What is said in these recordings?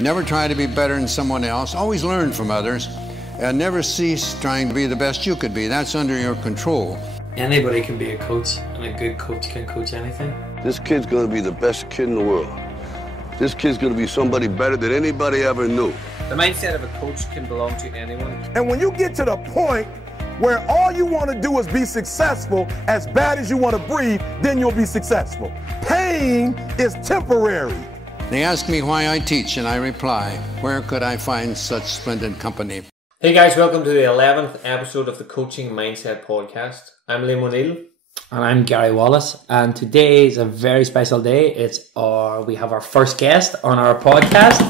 Never try to be better than someone else. Always learn from others. And never cease trying to be the best you could be. That's under your control. Anybody can be a coach, and a good coach can coach anything. This kid's gonna be the best kid in the world. This kid's gonna be somebody better than anybody ever knew. The mindset of a coach can belong to anyone. And when you get to the point where all you want to do is be successful, as bad as you want to breathe, then you'll be successful. Pain is temporary. They ask me why I teach, and I reply, where could I find such splendid company? Hey guys, welcome to the 11th episode of the Coaching Mindset Podcast. I'm Liam O'Neill. And I'm Gary Wallace, and today is a very special day. We have our first guest on our podcast.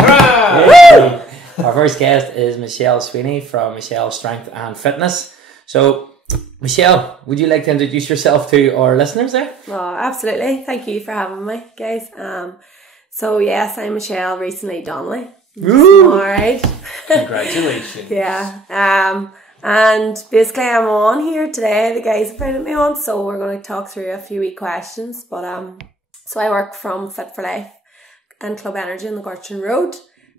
Our first guest is Michelle Sweeney from MStrength Fitness. So, Michelle, would you like to introduce yourself to our listeners there? Oh, absolutely. Thank you for having me, guys. So yes, I'm Michelle, recently Donnelly. Married. Congratulations. Yeah. And basically I'm on here today. The guys invited me on, so we're going to talk through a few wee questions. But so I work from Fit for Life and Club Energy on the Gorchin Road.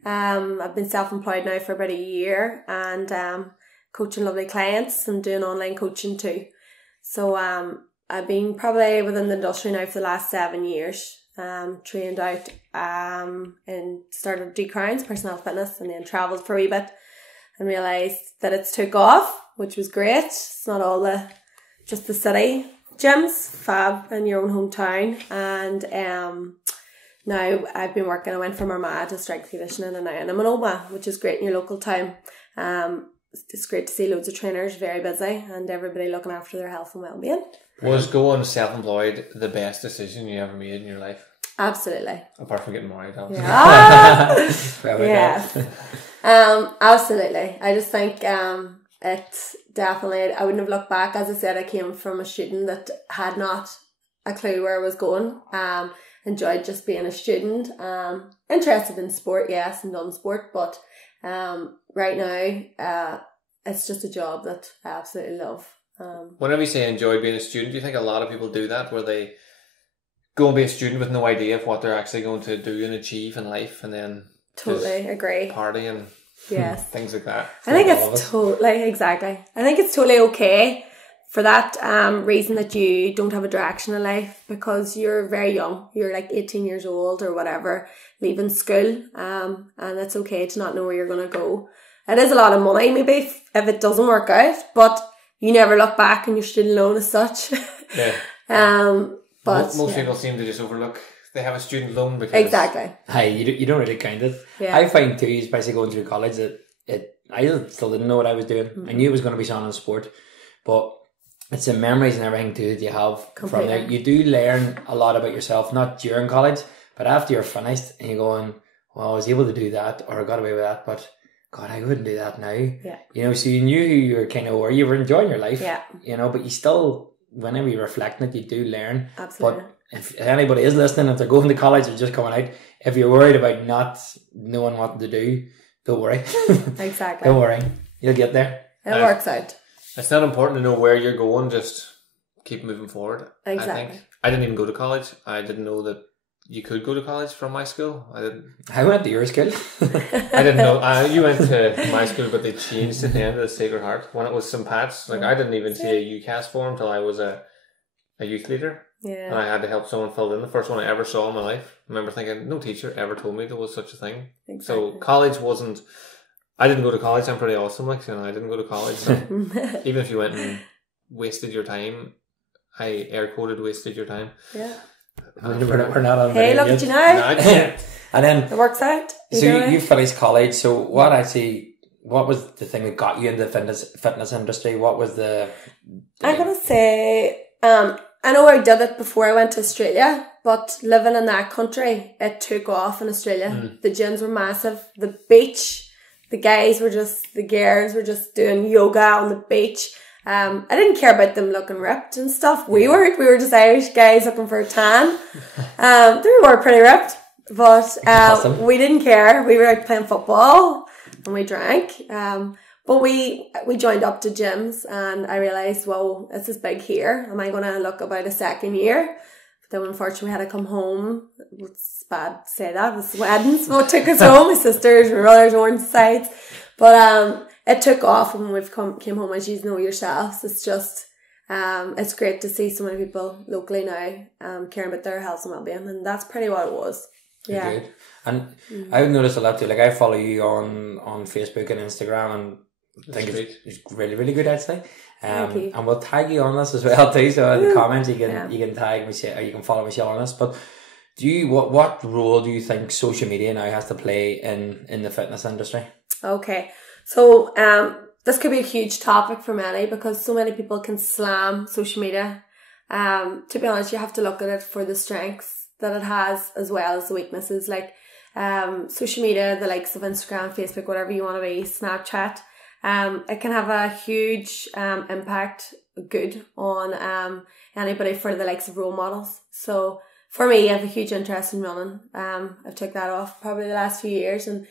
I've been self-employed now for about a year and coaching lovely clients and doing online coaching too. So I've been probably within the industry now for the last 7 years. Trained out and started D Crowns, personal fitness, and then travelled for a wee bit and realised that it's took off, which was great. It's not all just the city gyms, fab in your own hometown. And now I've been working, I went from Armagh to strength conditioning and now I'm in Omagh, which is great in your local town. It's great to see loads of trainers, very busy, and everybody looking after their health and well-being. Was going self-employed the best decision you ever made in your life? Absolutely. Apart from getting married, obviously. Yeah. Absolutely. I just think it's definitely, I wouldn't have looked back. As I said, I came from a student that had not a clue where I was going. Enjoyed just being a student. Interested in sport, yes, and done sport, but right now it's just a job that I absolutely love. Whenever you say enjoyed being a student, do you think a lot of people do that, where they go and be a student with no idea of what they're actually going to do and achieve in life, and then totally agree, party and things like that? I think it's totally, exactly. I think it's totally okay for that reason that you don't have a direction in life, because you're very young. You're like 18 years old or whatever, leaving school, and it's okay to not know where you're going to go. It is a lot of money maybe if it doesn't work out, but you never look back and you're student loan as such. Yeah. But most people seem to just overlook they have a student loan because... Exactly. You don't really count it. Yeah. I find too, especially going through college, that I still didn't know what I was doing. Mm-hmm. I knew it was going to be something in sport, but it's the memories and everything too that you have from there. You do learn a lot about yourself, not during college, but after you're finished and you're going, well, I was able to do that, or I got away with that, but God, I wouldn't do that now. Yeah. You know, so you knew who you were kind of were. You were enjoying your life. Yeah. You know, but you still, whenever you reflect on it, you do learn. Absolutely. But if anybody is listening, if they're going to college or just coming out, if you're worried about not knowing what to do, don't worry. Exactly. Don't worry. You'll get there. It works out. It's not important to know where you're going, just keep moving forward. Exactly. I think. I didn't even go to college. I didn't know that you could go to college from my school. I went to your school. I didn't know. You went to my school, but they changed at the end of the Sacred Heart when it was St. Pat's. Like, I didn't even see a UCAS form until I was a youth leader. Yeah. And I had to help someone fill it in. The first one I ever saw in my life. I remember thinking, no teacher ever told me there was such a thing. Exactly. So college wasn't... I didn't go to college. I'm pretty awesome. Like, I didn't go to college. So even if you went and wasted your time, I air quoted wasted your time. Yeah. We're not on. Hey, look at you now. And then it works out. You finished college. So what was the thing that got you into the fitness industry? What was the I'm gonna say, I know I did it before I went to Australia, but living in that country, it took off in Australia. The gyms were massive. The beach, the girls were just doing yoga on the beach. I didn't care about them looking ripped and stuff. We were just Irish guys looking for a tan. They were pretty ripped, but we didn't care. We were out playing football and we drank. But we joined up to gyms and I realised, well, this is big here. Am I going to look about a second year Then unfortunately we had to come home. It's bad to say that. It was weddings. What took us home? My sisters, my brothers, orange sides. But it took off when we've came home, as you know yourselves. It's just it's great to see so many people locally now caring about their health and well-being, and that's pretty what it was. Yeah. Good. And I've noticed a lot too. Like I follow you on Facebook and Instagram, and I think it's really, really good actually. And we'll tag you on this as well too. So in the comments you can tag Michelle, or you can follow Michelle on this. But what role do you think social media now has to play in the fitness industry? Okay, so this could be a huge topic for many because so many people can slam social media. To be honest, you have to look at it for the strengths that it has as well as the weaknesses. Like social media, the likes of Instagram, Facebook, whatever you want to be, Snapchat. It can have a huge impact, good on anybody for the likes of role models. So for me, I have a huge interest in running. I've took that off probably the last few years, and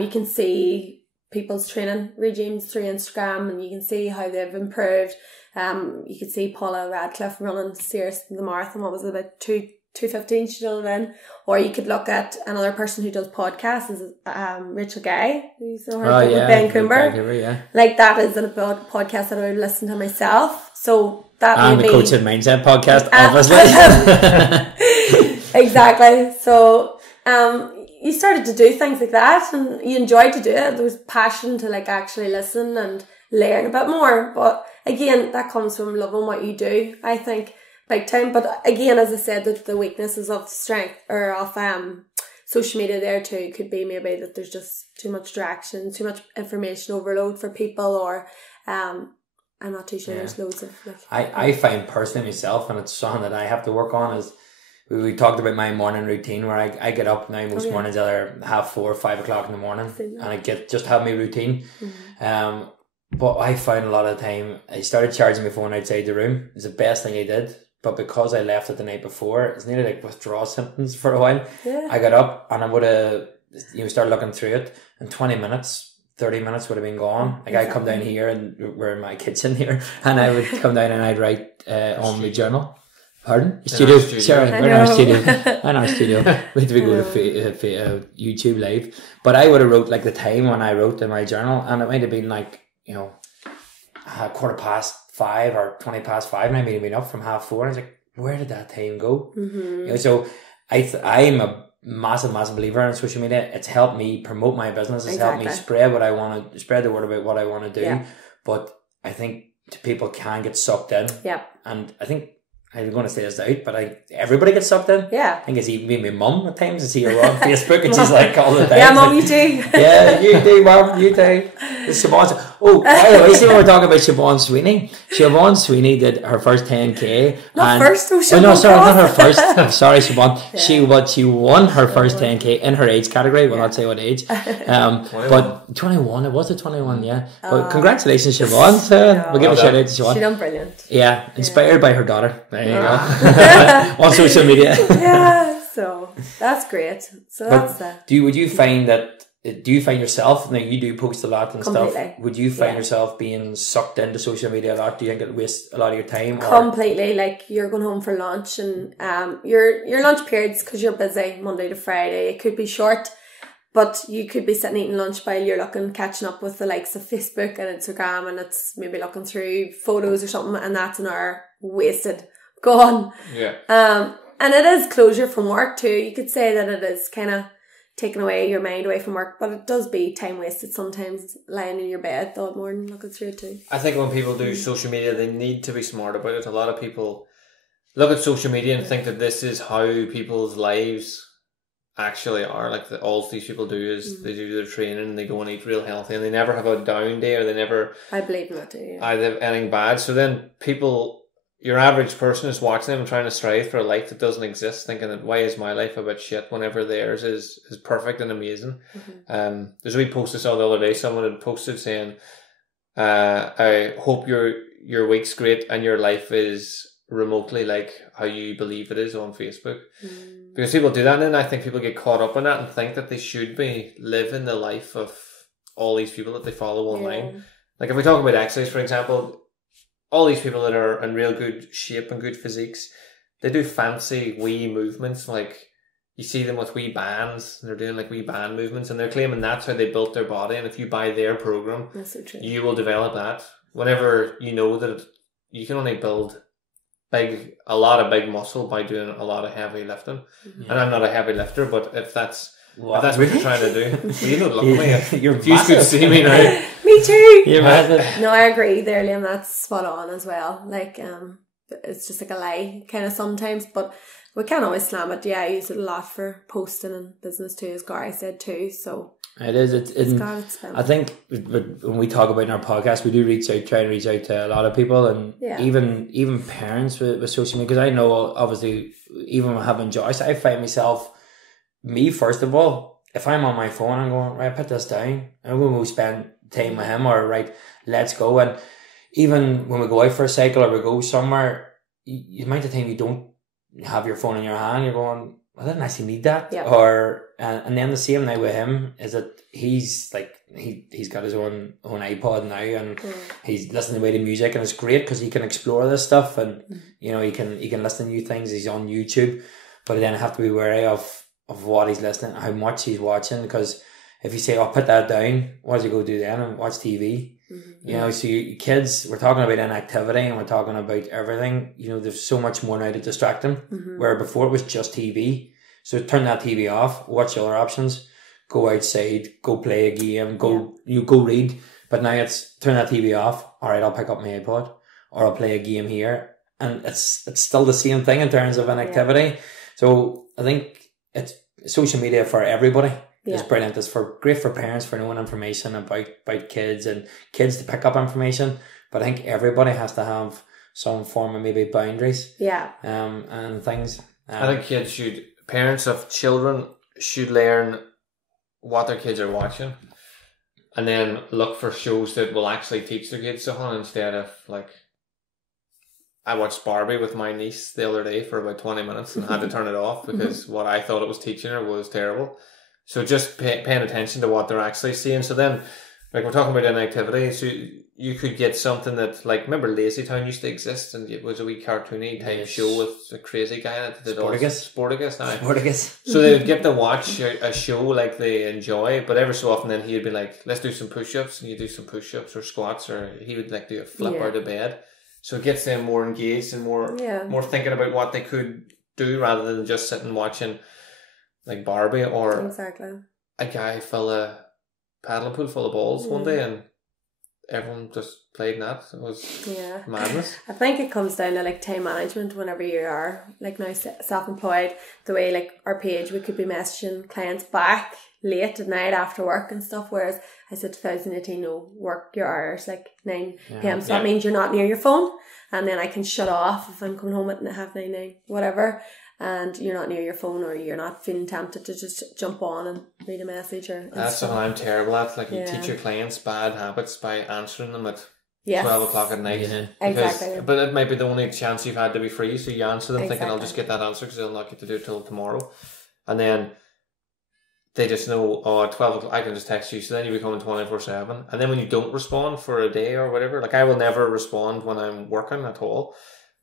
you can see people's training regimes through Instagram, and you can see how they've improved. You could see Paula Radcliffe running the marathon. What was it, about 2:15 she done it in? Or you could look at another person who does podcasts, is Rachel Guy, who's with Ben Coomber. Like that is a podcast that I would listen to myself. So that and the Coach and Mindset podcast, obviously. Exactly. So you started to do things like that, and you enjoyed to do it. There was passion to like actually listen and learn a bit more. But again, that comes from loving what you do, I think, big time. But again, as I said, that the weaknesses of strength or of social media there too could be maybe that there's just too much distraction, too much information overload for people, or I'm not too sure. There's loads of like. I find personally myself, and it's something that I have to work on, is we talked about my morning routine where I get up now most mornings either 4:30, 5 o'clock in the morning, and I just have my routine. But I found a lot of the time I started charging my phone outside the room. It's the best thing I did. But because I left it the night before, it's nearly like withdrawal symptoms for a while. Yeah. I got up and I would have started looking through it, and 20 minutes, 30 minutes would have been gone. Like I'd come down here, and we're in my kitchen here, and I would come down and I'd write on my journal. Pardon? Studio. Sorry, we're in our studio. In our studio. We had to go to YouTube live. But I would have wrote like the time when I wrote in my journal, and it might have been like, 5:15 or 5:20, and I may have been up from 4:30. I was like, where did that time go? So I'm a massive believer in social media. It's helped me promote my business. It's helped me spread what I want to, spread the word about what I want to do. Yeah. But I think people can get sucked in. Yeah. And I think I'm going to say this out, but everybody gets sucked in. Yeah. I think it's even my mum at times. I see her on Facebook and she's like all the time. Yeah, mum, you too. Yeah, you do, mum, you too. Siobhan. Oh, by the way, see when we're talking about Siobhan Sweeney. Siobhan Sweeney did her first 10K. Not her first. I'm sorry, Siobhan. Yeah. She won her first 10K in her age category. We'll not say what age. But 21. It was a 21, yeah. But congratulations, Siobhan. So we'll give a shout out to Siobhan. She done brilliant. Yeah, inspired by her daughter. There you go. On social media. Yeah, so that's great. So that's that. Do you find yourself, now you do post a lot and stuff, would you find yourself being sucked into social media a lot? Do you think it wastes a lot of your time? Completely. Like you're going home for lunch, and your lunch periods, because you're busy Monday to Friday, it could be short, but you could be sitting eating lunch while you're catching up with the likes of Facebook and Instagram, and it's maybe looking through photos or something, and that's an hour wasted, gone. Yeah. And it is closure from work too. You could say that it is kind of taking away your mind away from work, but it does be time wasted sometimes, lying in your bed all morning looking through it too. I think when people do social media, they need to be smart about it. A lot of people look at social media and think that this is how people's lives actually are. Like all these people do is they do their training and they go and eat real healthy, and they never have a down day, or they never, I believe in that too, yeah. Either anything bad. So then your average person is watching them and trying to strive for a life that doesn't exist, thinking that why is my life a bit shit whenever theirs is perfect and amazing. There's a wee post I saw the other day. Someone had posted saying, I hope your week's great and your life is remotely like how you believe it is on Facebook. Because people do that, and then I think people get caught up in that and think that they should be living the life of all these people that they follow online. Yeah. Like if we talk about exercise, for example, all these people that are in real good shape and good physiques, they do fancy wee movements, like you see them with wee bands, and they're doing like wee band movements, and they're claiming that's how they built their body, and if you buy their program, that's so true. You will develop that. Whenever you know that you can only build a lot of big muscle by doing a lot of heavy lifting. And I'm not a heavy lifter, but if that's what you're trying to do, well, you don't look at me. You're if you could see me now. Me too. You're massive. No, I agree there, Liam. That's spot on as well. Like, it's just like a lie kind of sometimes, but we can't always slam it. Yeah, I use it a lot for posting and business too, as Gary said too. So it is. I think when we talk about in our podcast, we do try and reach out to a lot of people, and even parents with social media. Because I know, obviously, even when having Joyce, I find myself, first of all, if I'm on my phone, I'm going, right, put this down, and when we spend time with him, or right, let's go. And even when we go out for a cycle or we go somewhere, the amount of time you don't have your phone in your hand, you're going, I didn't actually need that. Yep. And then the same now with him is that he's like, he's got his own iPod now, and he's listening to music, and it's great because he can explore this stuff, and you know, he can listen to new things. He's on YouTube, but then I have to be wary of what he's listening, how much he's watching, because if you say, put that down, what does he go do then? And watch TV? You know, so kids, we're talking about inactivity, and we're talking about everything. You know, there's so much more now to distract them, where before it was just TV. So turn that TV off, watch other options, go outside, go play a game, go read. But now it's turn that TV off. All right, I'll pick up my iPod, or I'll play a game here. And it's still the same thing in terms of inactivity. So I think it's social media for everybody. It's brilliant. It's great for parents for knowing information about kids, and kids to pick up information. But I think everybody has to have some form of maybe boundaries. And things. I think parents of children should learn what their kids are watching, and then look for shows that will actually teach their kids something, instead of like, I watched Barbie with my niece the other day for about 20 minutes and had to turn it off because what I thought it was teaching her was terrible. So just paying attention to what they're actually seeing. So then, like, we're talking about inactivity, so you could get something that, like, remember LazyTown used to exist, and it was a wee cartoony type show with a crazy guy in it. Sporticus. So they would get to watch a show like they enjoy, but every so often then he'd be like, let's do some push-ups, and you do some push-ups or squats, or he would like do a flip out of bed. So it gets them more engaged and more thinking about what they could do, rather than just sitting watching like Barbie or a guy fill a paddling pool full of balls one day, and everyone just played that. It was madness. I think it comes down to like time management. Whenever you are like now self-employed, the way like our page, we could be messaging clients back late at night after work and stuff, whereas I said 2018, work your hours like 9 p.m. So that means you're not near your phone, and then I can shut off if I'm coming home at 9:30, whatever, and you're not near your phone, or you're not feeling tempted to just jump on and read a message. That's something I'm terrible at. Like, you teach your clients bad habits by answering them at 12 o'clock at night. Exactly. But it might be the only chance you've had to be free, so you answer them thinking, I'll just get that answer because I'll not get to do it till tomorrow. And then they just know, at 12 o'clock I can just text you, so then you become 24/7. And then when you don't respond for a day or whatever, like, I will never respond when I'm working at all.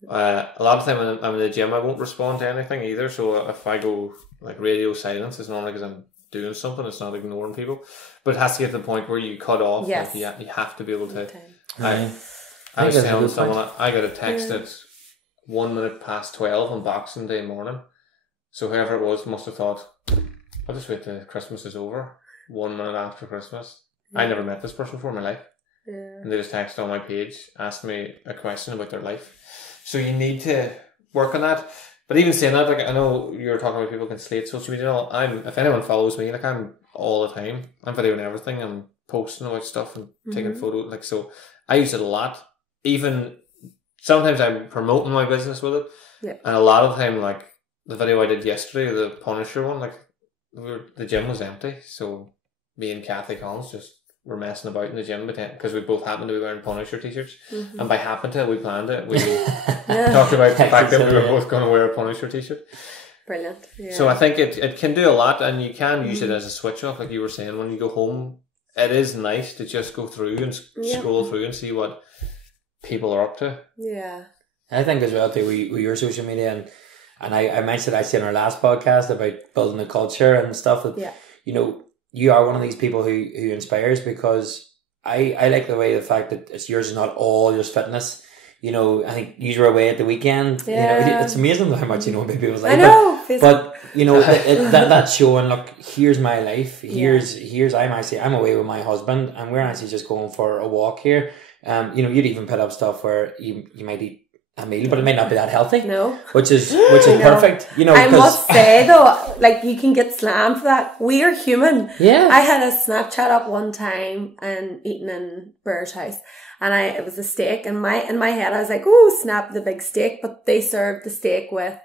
A lot of the time when I'm in the gym, I won't respond to anything either. So if I go like radio silence, it's normally because I'm doing something. It's not ignoring people, but it has to get to the point where you cut off. Like, you have to be able to. I was telling someone I got a text at 1 minute past 12 on Boxing Day morning. So whoever it was must have thought, I'll just wait till Christmas is over. 1 minute after Christmas. I never met this person before in my life. And they just texted on my page, asked me a question about their life. So you need to work on that. But even saying that, like, I know you're talking about people can slate social media. If anyone follows me, like, I'm all the time. I'm videoing everything. I'm posting about stuff and taking photos. Like, so I use it a lot. Even sometimes I'm promoting my business with it. Yeah. And a lot of the time, like the video I did yesterday, the Punisher one, like, the gym was empty. So me and Kathy Collins just were messing about in the gym because we both happened to be wearing Punisher t-shirts, and by we planned it. We talked about the fact that we were both going to wear a Punisher t-shirt. Brilliant. So I think it can do a lot, and you can use it as a switch off, like you were saying. When you go home, it is nice to just go through and scroll through and see what people are up to. Yeah, I think as well too with your social media, and And I mentioned actually in our last podcast about building a culture and stuff that, you know, you are one of these people who inspires, because I like the fact that yours is not all just fitness. You know, I think you were away at the weekend. Yeah. You know, it's amazing how much, you know, people's like. I know. But you know, that's showing, look, here's my life. Here's I'm away with my husband, and we're actually just going for a walk here. You know, you'd even put up stuff where you might eat a meal, but it might not be that healthy. No. Which is perfect. You know, I must say though, like, you can get slammed for that. We are human. Yeah. I had a Snapchat up one time and eating in Burr's house, and it was a steak, and in my head I was like, oh, snap the big steak, but they served the steak with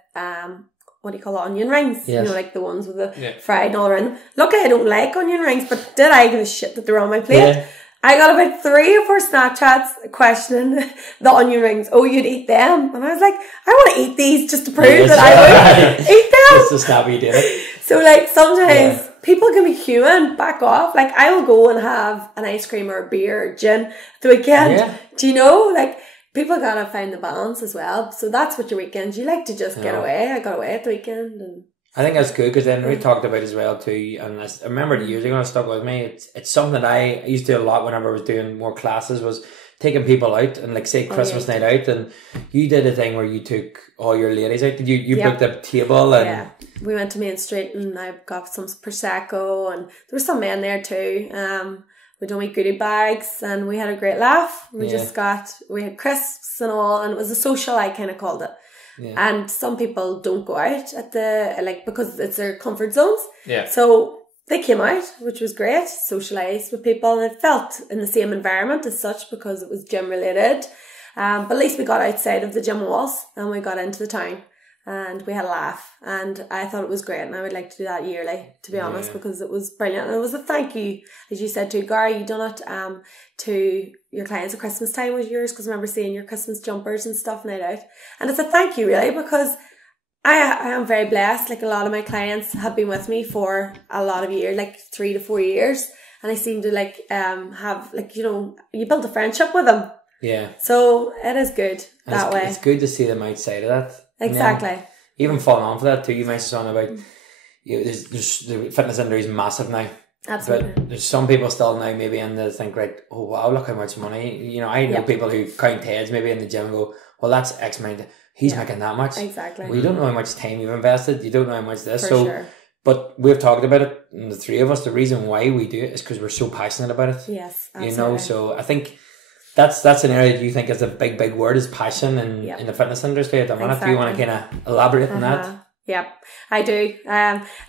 what do you call it, onion rings? Yes. You know, like the ones with the fried and all around them. Look, I don't like onion rings, but did I give a shit that they're on my plate? Yeah. I got about 3 or 4 Snapchats questioning the onion rings. Oh, you'd eat them? And I was like, I want to eat these just to prove that I would eat them. Just to snap you did it. So like sometimes people can be human. Back off. Like, I will go and have an ice cream or a beer or gin the weekend. Yeah. Do you know? Like, people gotta find the balance as well. So that's what your weekends, you like to just get away. I got away at the weekend, and I think that's good, because then we talked about as well too, and I remember the years ago, it stuck with me. It's something that I used to do a lot whenever I was doing more classes, was taking people out, and like say Christmas night out, and you did a thing where you took all your ladies out. Did you booked a table? And we went to Main Street, and I got some Prosecco, and there were some men there too. We done goodie bags, and we had a great laugh. We had crisps and all, and it was a social, I kind of called it. Yeah. And some people don't go out because it's their comfort zones. Yeah. So they came out, which was great, socialised with people, and it felt in the same environment as such because it was gym related. But at least we got outside of the gym walls and we got into the town, and we had a laugh, and I thought it was great, and I would like to do that yearly, to be honest, because it was brilliant. And it was a thank you, as you said, to Gary. You done it to your clients at Christmas time was yours, because I remember seeing your Christmas jumpers and stuff night out, and it's a thank you really, because I am very blessed. Like, a lot of my clients have been with me for a lot of years, like 3 to 4 years, and I seem to have, like, you know, you build a friendship with them. Yeah. So it is good that way. It's good to see them outside of that. Exactly. And then, even following on for that too, you mentioned something about there's the fitness industry is massive now. Absolutely. But there's some people still now maybe and they think, right, oh wow, look how much money. You know, I know people who count heads maybe in the gym and go, well, that's X amount. He's making that much. Exactly. Well, you don't know how much time you've invested. You don't know how much this. For sure. But we've talked about it, and the 3 of us, the reason why we do it is because we're so passionate about it. Yes, absolutely. You know, so I think that's an area that you think is a big word, is passion in the fitness industry at the minute. Do you want to kind of elaborate on that? Yep, I do.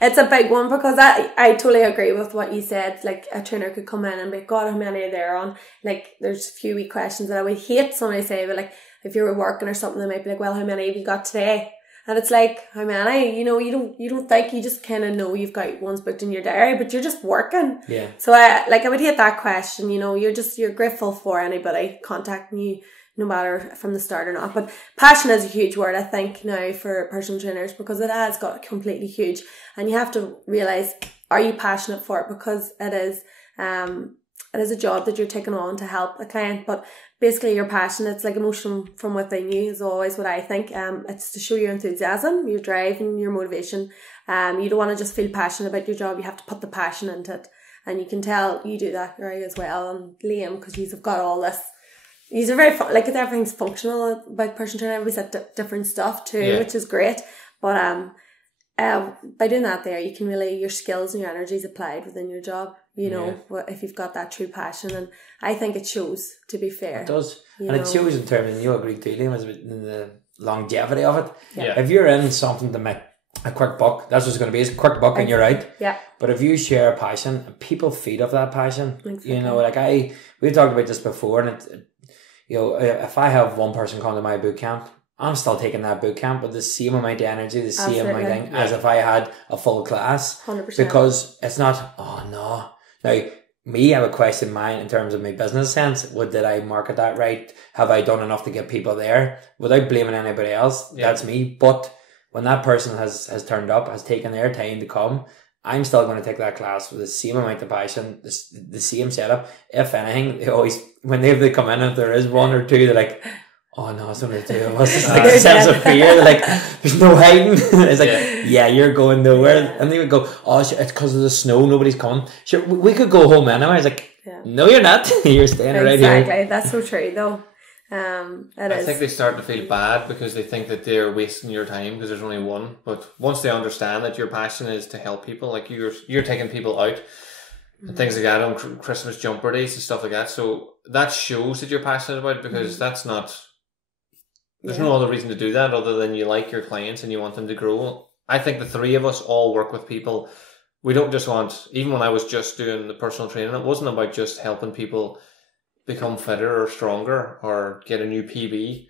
It's a big one, because I totally agree with what you said. Like, a trainer could come in and be, God, how many are there on? Like, there's a few wee questions that I would hate somebody say, but like, if you were working or something, they might be like, well, how many have you got today? And it's like, how many? You know, you don't think, you just kind of know you've got ones booked in your diary, but you're just working. Yeah. So I would hate that question. You know, you're grateful for anybody contacting you, no matter from the start or not. But passion is a huge word, I think, now for personal trainers, because it has got completely huge, and you have to realize, are you passionate for it? Because it is a job that you're taking on to help a client, but basically your passion, it's like emotion from within you, is always what I think. It's to show your enthusiasm, your drive and your motivation. You don't want to just feel passionate about your job, you have to put the passion into it. And you can tell you do that, Gary, as well, and Liam, because you've got all this. These are very fun, like, everything's functional about personal training. Everybody's at different stuff too, which is great. But by doing that there, you can really, your skills and your energy is applied within your job, you know, if you've got that true passion. And I think it shows, to be fair. It does. It shows in terms, and you agree too, Liam, in the longevity of it. Yeah. If you're in something to make a quick buck, that's what it's going to be, it's a quick buck and you're out. Yeah. But if you share a passion, people feed off that passion. Exactly. You know, like we talked about this before, and you know, if I have one person come to my boot camp, I'm still taking that boot camp with the same amount of energy, the same amount of thing, as if I had a full class. 100%. Because it's not, oh no. Now, me, I would question mine in terms of my business sense. Did I market that right? Have I done enough to get people there? Without blaming anybody else, that's me. But when that person has turned up, has taken their time to come, I'm still going to take that class with the same amount of passion, the same setup. If anything, they always, when they come in, if there is one or two, they're like, oh no, it's only the two of us. It's like a sense of fear. Like, there's no hiding. It's like, yeah, you're going nowhere. And they would go, oh, it's because of the snow, nobody's coming. Sure, we could go home anyway. It's like, no, you're not. You're staying right here. Exactly. That's so true, though. I think they start to feel bad because they think that they're wasting your time because there's only one. But once they understand that your passion is to help people, like you're taking people out and things like that on Christmas jumper days and stuff like that. So that shows that you're passionate about it, because that's not. There's no other reason to do that other than you like your clients and you want them to grow. I think the three of us all work with people. We don't just want, even when I was just doing the personal training, it wasn't about just helping people become fitter or stronger or get a new PB.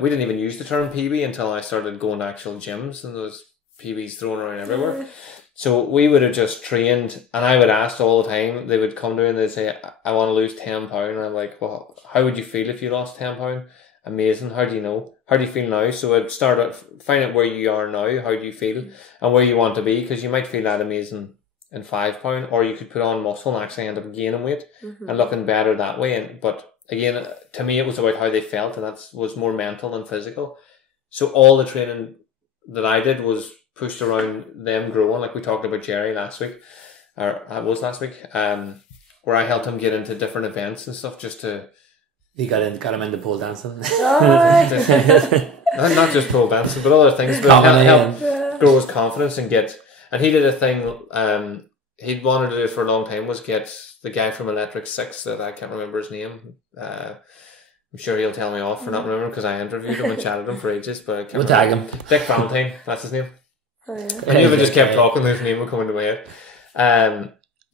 We didn't even use the term PB until I started going to actual gyms, and those PBs thrown around everywhere. So we would have just trained, and I would ask all the time. They would come to me and they'd say, I want to lose 10 pounds. And I'm like, well, how would you feel if you lost 10 pounds? Amazing. How do you know? How do you feel now? So I'd start at find out where you are now. How do you feel and where you want to be? Because you might feel that amazing in 5 pounds, or you could put on muscle and actually end up gaining weight and looking better that way. But again, to me, it was about how they felt, and that was more mental than physical. So all the training that I did was pushed around them growing. Like we talked about Jerry last week, or it was last week, where I helped him get into different events and stuff just to. You got him into pole dancing. Not just pole dancing, but other things. But help grow his confidence and get. And he did a thing. He'd wanted to do it for a long time. Was get the guy from Electric Six that I can't remember his name. I'm sure he'll tell me off for not remembering because I interviewed him and chatted him for ages. But I can't tag him. Dick Valentine. That's his name. Oh, yeah. I knew if I just kept talking, his name would come into my head.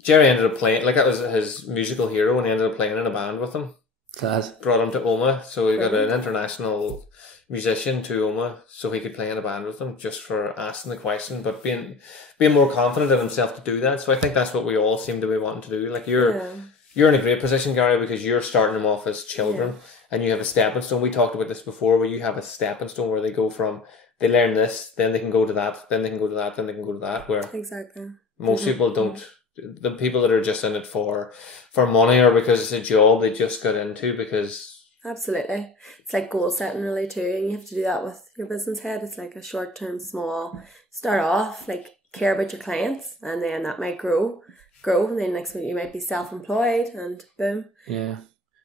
Jerry ended up playing. Like that was his musical hero, and he ended up playing in a band with him. Class. Brought him to Omagh, so he got an international musician to Omagh, so he could play in a band with them just for asking the question, but being more confident in himself to do that. So I think that's what we all seem to be wanting to do. Like you're in a great position, Gary, because you're starting them off as children, and you have a stepping stone. We talked about this before, where you have a stepping stone where they go from they learn this, then they can go to that, then they can go to that, then they can go to that. Where most people don't. The people that are just in it for money or because it's a job they just got into because... Absolutely. It's like goal setting really too, and you have to do that with your business head. It's like a short term, small, start off, like care about your clients, and then that might grow, and then next week you might be self-employed and boom. Yeah.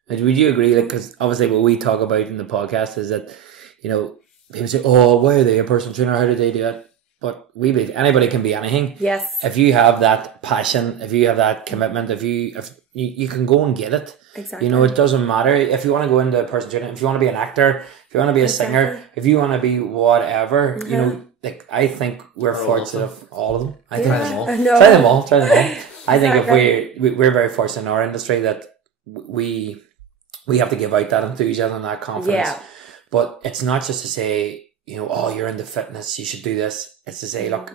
Would you agree? Like, because obviously what we talk about in the podcast is that, you know, people say, oh, why are they a personal trainer? How do they do it? But we believe anybody can be anything. Yes. If you have that passion, if you have that commitment, if you can go and get it. Exactly. You know, it doesn't matter if you want to go into personal training, if you want to be an actor, if you want to be a singer, if you want to be whatever, you know, like I think we're fortunate of all of them. I try them all. Try them all. I think if we're very fortunate in our industry that we have to give out that enthusiasm and that confidence. Yeah. But it's not just to say, you know, oh, you're into fitness, you should do this. It's to say, look,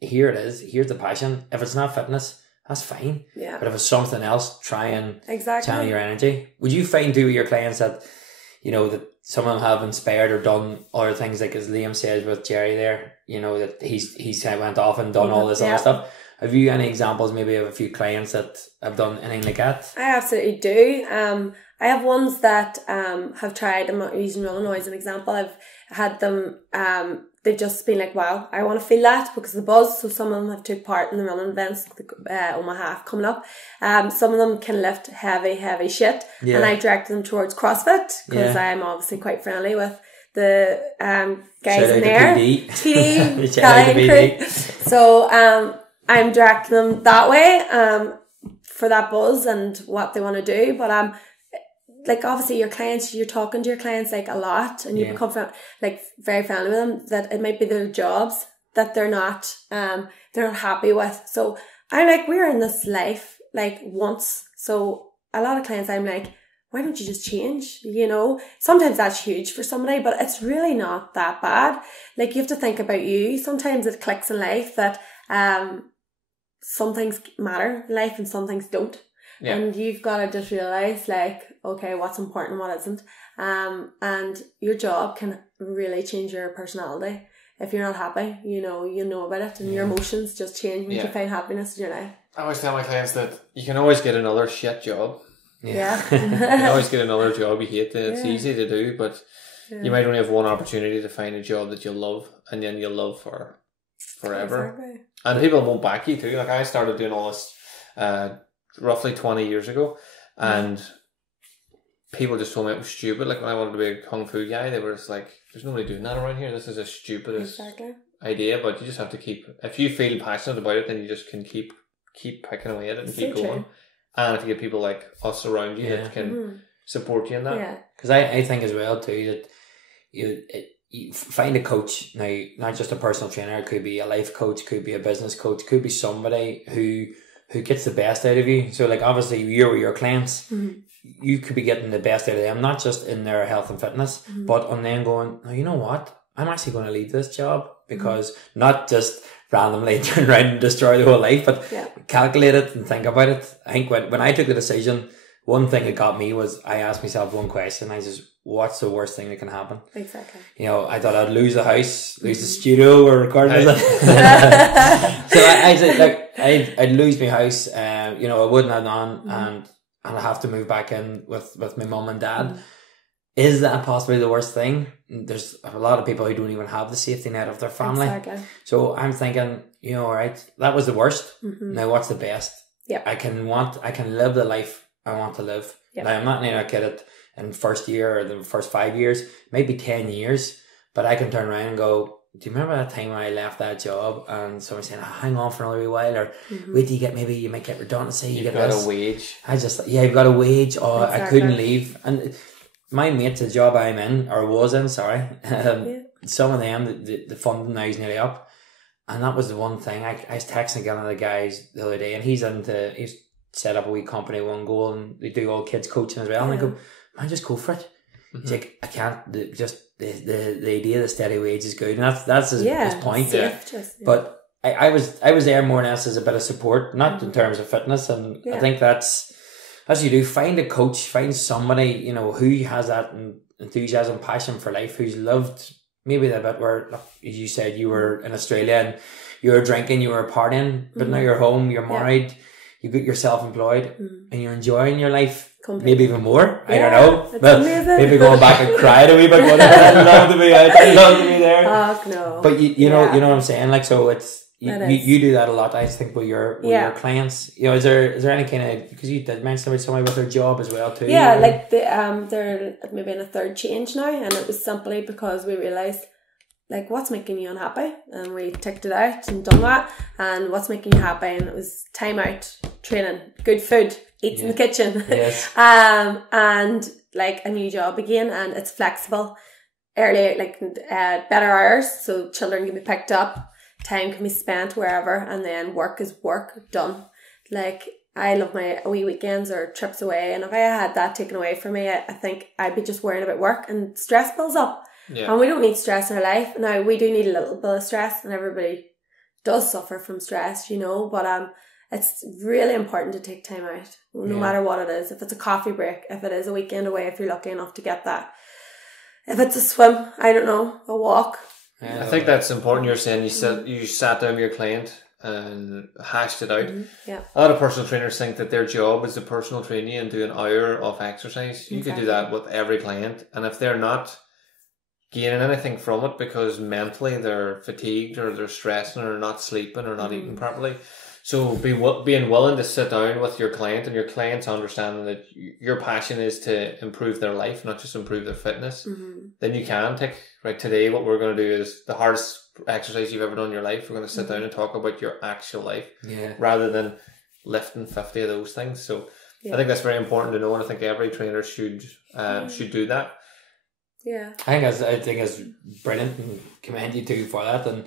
here it is. Here's the passion. If it's not fitness, that's fine. Yeah. But if it's something else, try and channel your energy. Would you find too with your clients that, you know, that some of them have inspired or done other things, like as Liam says with Jerry there, you know, that he's kind of went off and done all this other stuff. Have you any examples maybe of a few clients that have done anything like that? I absolutely do. I have ones that have tried, I'm not using Illinois as an example, I've had them, they've just been like, wow, I want to feel that because of the buzz. So some of them have took part in the running events, the Omagh Half coming up. Some of them can lift heavy shit, and I direct them towards CrossFit because I'm obviously quite friendly with the guys in there. PD, Kelly and crew. So I'm directing them that way for that buzz and what they want to do. But like obviously your clients, you're talking to your clients like a lot, and you become like very friendly with them, that it might be their jobs that they're not happy with. So I'm like, we're in this life like once. So a lot of clients I'm like, why don't you just change? You know, sometimes that's huge for somebody, but it's really not that bad. Like you have to think about you. Sometimes it clicks in life that some things matter in life and some things don't. Yeah. And you've got to just realise, like, okay, what's important and what isn't. And your job can really change your personality. If you're not happy, you know about it, and your emotions just change when you find happiness in your life. I always tell my clients that you can always get another shit job. Yeah. You always get another job you hate. It's easy to do, but you might only have one opportunity to find a job that you love, and then you'll love for forever. Exactly. And people won't back you too. Like, I started doing all this roughly 20 years ago, and people just told me it was stupid. Like, when I wanted to be a kung fu guy, they were just like, there's nobody doing that around here. This is the stupidest idea. But you just have to keep, if you feel passionate about it, then you just can keep picking away at it and keep going. True. And if you get people like us around you that can support you in that. Yeah. Because I think as well too that you find a coach now, not just a personal trainer. It could be a life coach, could be a business coach, could be somebody who gets the best out of you. So like, obviously you're with your clients, you could be getting the best out of them, not just in their health and fitness, but on them going, oh, you know what? I'm actually going to leave this job, because not just randomly turn around and destroy the whole life, but calculate it and think about it. I think when I took the decision, one thing that got me was I asked myself one question. I just, what's the worst thing that can happen? Exactly. You know, I thought I'd lose the house, lose the studio we're recording with. So I said, like, I'd lose my house, you know, I wouldn't have done, and I have to move back in with my mum and dad. Is that possibly the worst thing? There's a lot of people who don't even have the safety net of their family. Exactly. So I'm thinking, you know, all right, that was the worst. Now what's the best? Yeah. I can live the life I want to live. Now I'm not a kid in first year or the first 5 years, maybe 10 years, but I can turn around and go, do you remember that time when I left that job and someone saying, hang on for another wee while, or wait till you might get redundancy, you've got a wage. You've got a wage, or I couldn't leave. And my mates, the job I'm in, or was in, sorry, some of them, the funding now is nearly up. And that was the one thing. I was texting one of the guys the other day, and he's set up a wee company, One Goal, and they do all kids coaching as well. And I go, man, just go for it. It's like, I can't, just the idea of the steady wage is good. And that's his point. But I was there more or less as a bit of support, not in terms of fitness. And I think that's, as you do, find a coach, find somebody, you know, who has that enthusiasm, passion for life, who's lived maybe the bit where, as you said, you were in Australia and you were drinking, you were partying, but now you're home, you're married, you got yourself employed, and you're enjoying your life. Completely. Maybe even more. I don't know. Well, maybe going back and crying a wee bit. I'd love to be out. I'd love to be there. No. But you know what I'm saying. Like, so it's you do that a lot. I think with your clients. You know, is there any kind of, because you did mention about somebody with their job as well too. Yeah, like they're maybe in a third change now, and it was simply because we realised, like, what's making you unhappy? And we ticked it out and done that. And what's making you happy? And it was time out, training, good food, eats in the kitchen. Yes. And like a new job again, and it's flexible. Early, like better hours, so children can be picked up, time can be spent wherever, and then work is work, done. Like, I love my wee weekends or trips away, and if I had that taken away from me, I think I'd be just worrying about work, and stress builds up. Yeah. And we don't need stress in our life. Now, we do need a little bit of stress, and everybody does suffer from stress, you know, but it's really important to take time out, no matter what it is. If it's a coffee break, if it is a weekend away, if you're lucky enough to get that. If it's a swim, I don't know, a walk. Yeah, I think that's important. You're saying you sat down with your client and hashed it out. Yeah. A lot of personal trainers think that their job is to personal train you and do an hour of exercise. You could do that with every client, and if they're not gaining anything from it because mentally they're fatigued or they're stressing or not sleeping or not eating properly. So being willing to sit down with your client and your clients understanding that your passion is to improve their life, not just improve their fitness, then you can take, right, today what we're going to do is the hardest exercise you've ever done in your life. We're going to sit down and talk about your actual life rather than lifting 50 of those things. So I think that's very important to know, and I think every trainer should do that. Yeah, I think it's brilliant, and commend you too for that. And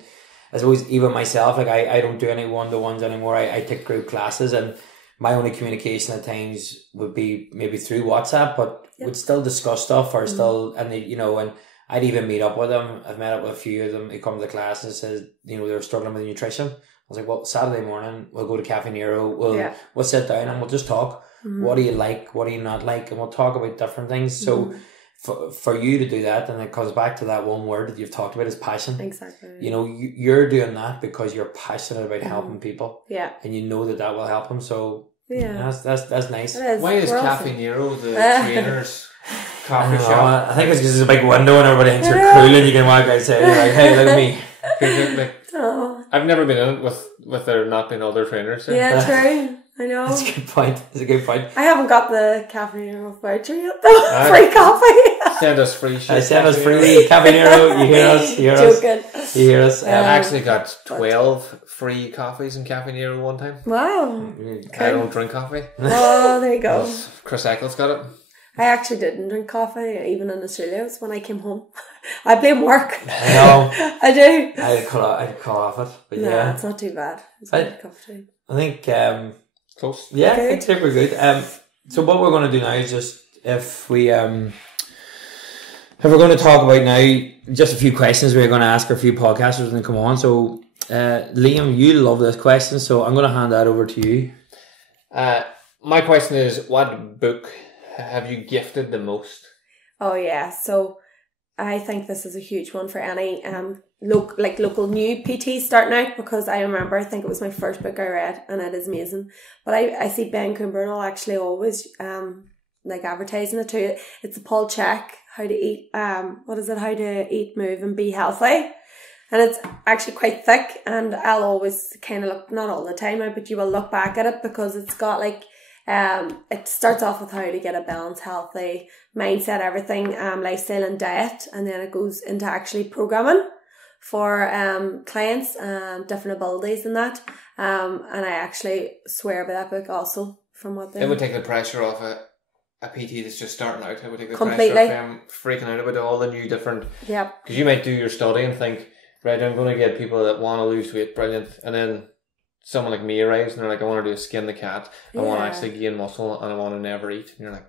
I suppose even myself, like I don't do any one-to-ones anymore. I take group classes, and my only communication at times would be maybe through WhatsApp, but we'd still discuss stuff or still, and they, you know, and I'd even meet up with them. I've met up with a few of them. They come to the class and says, you know, they're struggling with nutrition. I was like, well, Saturday morning we'll go to Caffè Nero. We'll sit down and we'll just talk. What do you like? What do you not like? And we'll talk about different things. So for you to do that, and it comes back to that one word that you've talked about, is passion. Exactly. You know, you're doing that because you're passionate about helping people. Yeah. And you know that will help them. So Yeah. That's nice. Why is Caffè Nero the trainer's coffee shop? I think it's because there's a big window and everybody thinks you're cool and you can walk outside and you're like, hey, look at me. I've never been in it with there not being other trainers. Yeah, true. I know. That's a good point. That's a good point. I haven't got the Caffè Nero voucher yet though. Free coffee. Send us free shit. Send us free Caffè Nero. You hear us? You hear us? Joking. You hear us? I actually got 12 free coffees in Caffè Nero one time. Wow. I don't drink coffee. Oh, there you go. Chris Eccles got it. I actually didn't drink coffee even in Australia. It was when I came home. I blame work. I know. I do. I'd call off it. But yeah, it's not too bad. It's a good cup of tea. I think close. Yeah, okay. I think we're good. So what we're going to do now is just if we're going to talk about now just a few questions we're going to ask our few podcasters when they come on. So Liam, you love this question, so I'm going to hand that over to you. My question is, what book have you gifted the most? Oh yeah, so I think this is a huge one for any local new PTs starting out, because I think it was my first book I read and it is amazing. But I see Ben Coomber and all actually always advertising it too. It's the Paul Chek, How to Eat, How to Eat, Move and Be Healthy. And it's actually quite thick, and I'll always kind of look, not all the time, but you will look back at it because it's got it starts off with how to get a balanced, healthy mindset, everything, lifestyle and diet, and then it goes into actually programming for clients, different abilities and that. And I actually swear by that book also from what they... It would take the pressure off a PT that's just starting out. It would take the completely pressure off them freaking out about all the new different... Yeah. Because you might do your study and think, right, I'm going to get people that want to lose weight, brilliant, and then someone like me arrives and they're like, I want to do a skin the cat, I want to actually gain muscle and I want to never eat. And you're like,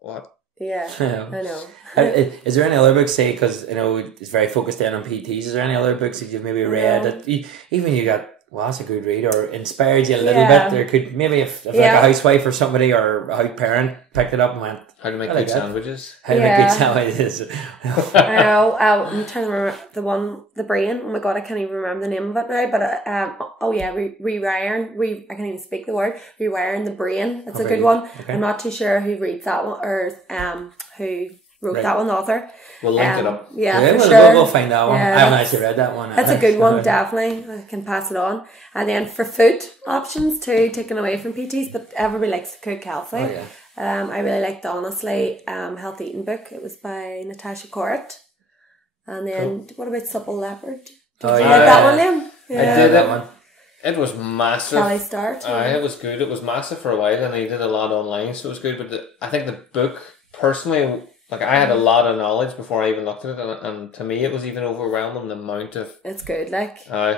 what? Yeah, I know. Is there any other books, say, because it's very focused in on PTs, is there any other books that you've maybe read that even you got, well, that's a good read, or inspired you a little bit? There could maybe if like a housewife or somebody or a house parent picked it up and went, how to make good sandwiches. How to make good sandwiches. I know. I'm trying to remember the brain. Oh my god, I can't even remember the name of it now. But I can't even speak the word. Rewiring the brain. It's a good one. Okay. I'm not too sure who reads that one or who wrote that one, the author. We'll link it up. Yeah, for sure. We'll find that one. I haven't actually read that one. That's a good one, definitely. I can pass it on. And then for food options too, taken away from PTs, but everybody likes to cook healthy. Oh, yeah. I really liked the Honestly-Healthy Eating book. It was by Natasha Corrett. And then what about Supple-Leopard? Did you read that one, Liam? Yeah. I did that one. It was massive. Kelly-Starret. It was good. It was massive for a while, and I did a lot online, so it was good. But I think the book, personally, I had a lot of knowledge before I even looked at it, and to me it was even overwhelming the amount of... It's good,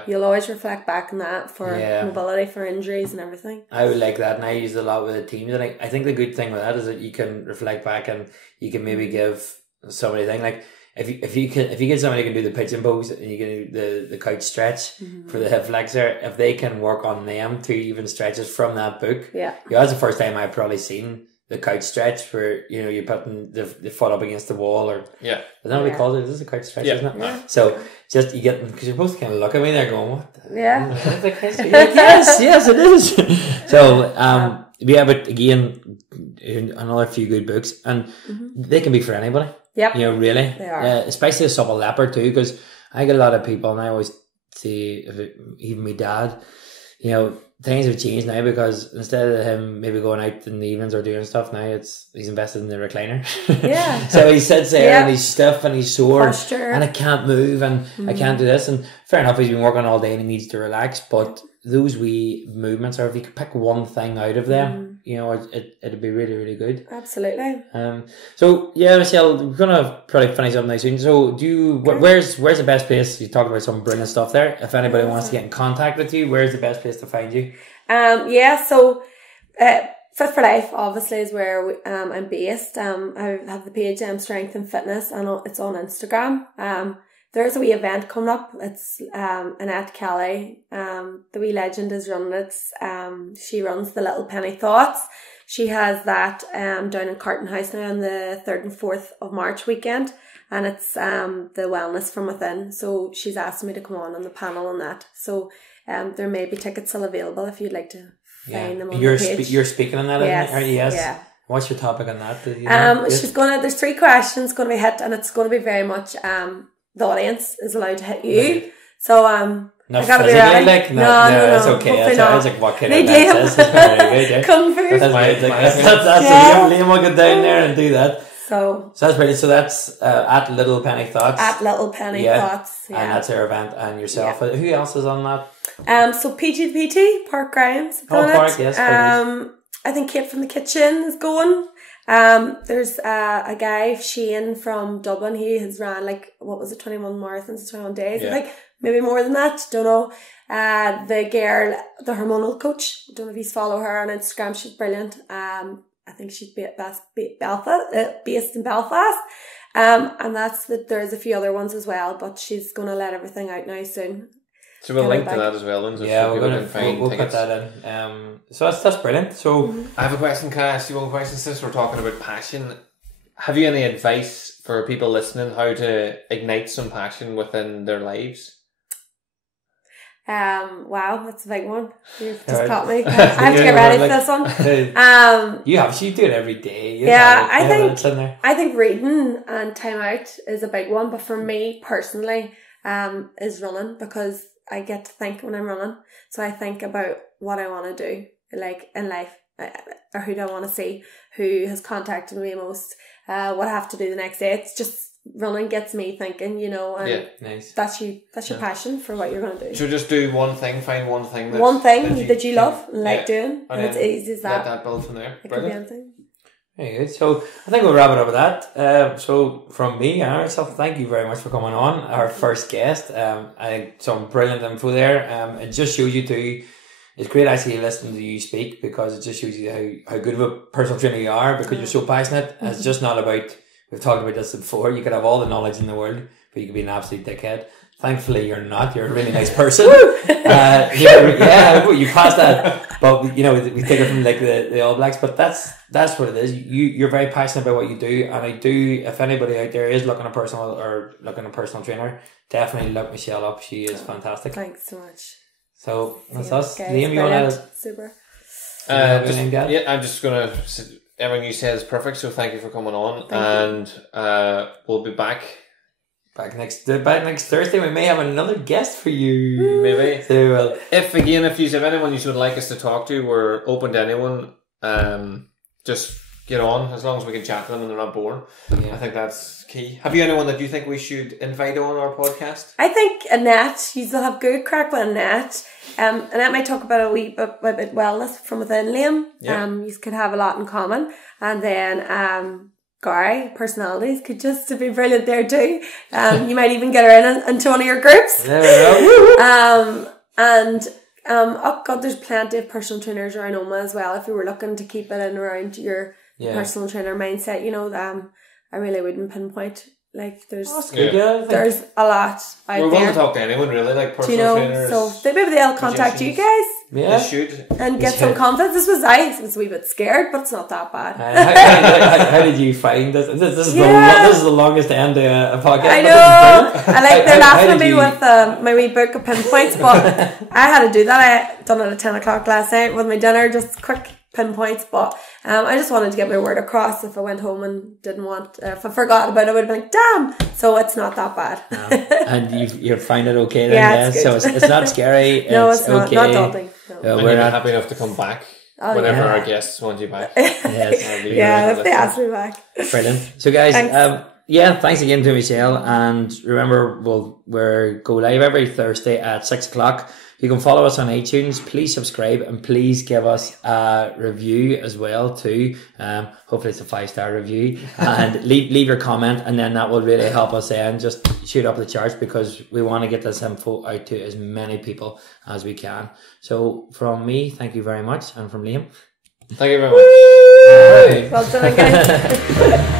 you'll always reflect back on that for mobility, for injuries and everything. I would like that, and I use it a lot with the teams, and I think the good thing with that is that you can reflect back and you can maybe give somebody a thing, like if you get somebody who can do the pigeon pose and you can do the couch stretch for the hip flexor, if they can work on them to even stretches from that book, that's the first time I've probably seen the couch stretch where you're putting the foot up against the wall, or is that what we call it? This is a couch stretch, isn't it? Yeah. So just you get, because you're both kind of looking at me there going, what? Yes, it is. So but again, another few good books, and they can be for anybody. Yep. Really, they are. Especially a supple leopard too, because I get a lot of people, and I always see even my dad, things have changed now, because instead of him maybe going out in the evenings or doing stuff, now he's invested in the recliner. Yeah. So he sits there and he's stiff and he's sore and I can't move and I can't do this. And fair enough, he's been working all day and he needs to relax. But those wee movements, or if you could pick one thing out of them, it'd be really, really good. Absolutely. So Michelle, we're gonna probably finish up now soon. So where's the best place? You talked about some brilliant stuff there. If anybody wants to get in contact with you, where's the best place to find you? So Fit for Life obviously is where I'm based. I have the page MStrength Fitness, and it's on Instagram. There's a wee event coming up. It's Annette Kelly, the wee legend, is running it. She runs the Little Penny Thoughts. She has that down in Carton House now on the 3rd and 4th of March weekend, and it's the Wellness from Within. So she's asked me to come on the panel on that. So there may be tickets still available if you'd like to find them on the page. You're speaking on that, yes. Isn't it? Yes. Yeah. What's your topic on that? There's 3 questions going to be hit, and it's going to be very much the audience is allowed to hit you. Right. So not I gotta physically, be ready. like no, it's okay. I was like, what kind of says? Very good, Kung Fu. That's Liam will get down there and do that. So that's brilliant. So that's at Little Penny Thoughts. At Little Penny Thoughts. Yeah. And that's our event and yourself. Yeah. Who else is on that? So PGthePT, Pauric Grimes. Pauric, yes. I think Kate from the Kitchen is going. There's a guy, Shane from Dublin. He has ran 21 marathons, 21 days. Yeah. I think maybe more than that. Don't know. The girl, the hormonal coach. Don't know if you follow her on Instagram. She's brilliant. I think she's based in Belfast. And there's a few other ones as well, but she's going to let everything out now soon. So we'll link to that as well. Then, yeah, we'll put that in. So that's brilliant. So I have a question. Can I ask you one question? Since we're talking about passion, have you any advice for people listening how to ignite some passion within their lives? Wow, that's a big one. You've just caught me. I have to get ready for this one. You do it every day. I think reading and time out is a big one, but for me personally, is running, because I get to think when I'm running. So I think about what I want to do, like in life, or who do I want to see, who has contacted me most, what I have to do the next day. It's just running gets me thinking, and nice. That's your passion for what you're going to do. So just do one thing, find one thing that you love and like doing, and it's easy as that. Let that build from there. It could be anything. Very good. So I think we'll wrap it up with that. So from me and ourselves, thank you very much for coming on, our first guest. I think some brilliant info there. It just shows you too. It's great actually listening to you speak, because it just shows you how good of a personal trainer you are, because you're so passionate. And it's just not about, we've talked about this before, you could have all the knowledge in the world, but you could be an absolute dickhead. Thankfully, you're not. You're a really nice person. You passed that. But we take it from the All Blacks. But that's what it is. You're very passionate about what you do, and I do. If anybody out there is looking a personal trainer, definitely look Michelle up. She is fantastic. Thanks so much. So that's us. Liam, you want to? Super. I'm just gonna. Everything you said is perfect. So thank you for coming on, and we'll be back. Back next Thursday, we may have another guest for you. Maybe. So, if anyone you would like us to talk to, we're open to anyone. Just get on, as long as we can chat to them and they're not boring. Yeah. I think that's key. Have you anyone that you think we should invite on our podcast? I think Annette. You'll have good crack with Annette. Annette might talk about a wee bit about wellness from within Liam. Yeah. You could have a lot in common, and then Gary, personalities, could just be brilliant there too. You might even get her into one of your groups. There we go. There's plenty of personal trainers around Omagh as well. If you were looking to keep it in around your personal trainer mindset, I really wouldn't pinpoint. There's there's a lot out there. We're willing to talk to anyone really, personal trainers. So maybe they'll contact you guys. Yeah, they should. And get some confidence. This was I was a wee bit scared, but it's not that bad. How did you find this? This is the longest end to a podcast. I know. They're laughing at me with my wee book of pinpoints, but I had to do that. I done it at 10 o'clock last night with my dinner, just quick pinpoints, but I just wanted to get my word across. If I went home and if I forgot about it, I would have been like, damn. So it's not that bad. And you find it okay then? It's so it's not scary. No, it's okay. not daunting. No. We're not happy enough to come back whenever our guests want you back. If they ask me back. Brilliant. So guys, thanks again to Michelle, and remember we'll go live every Thursday at 6 o'clock. You can follow us on iTunes. Please subscribe, and please give us a review as well too. Hopefully it's a 5-star review, and leave your comment, and then that will really help us and just shoot up the charts, because we want to get this info out to as many people as we can. So from me, thank you very much, and from Liam, thank you very much. Well done, guys.